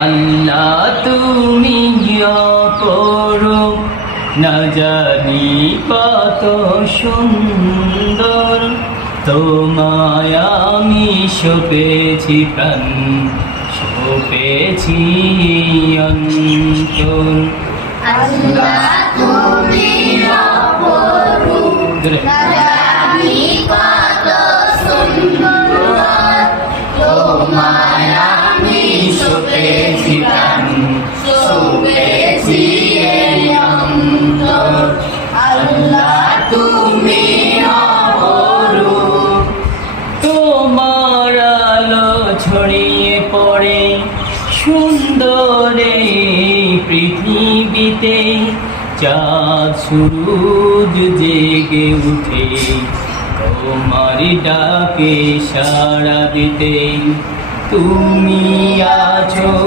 আল্লাহ তুমি অপরূপ, না জানি কত সুন্দর, তোমায় আমি সপেছি প্রাণ, সপেছি অন্তর। আল্লাহ তুমি অপরূপ, না জানি কত সুন্দর, তোমায় আমি সপেছি প্রাণ, সপেছি এই অন্তর। আল্লাহ তুমি অপরূপ, তোমার আলো ছড়িয়ে পড়ে সুন্দরে পৃথিবীতে, চাঁদ সূরজ জেগে উঠে তোমার ডাকে সাড়া দিতে। তুমি আছো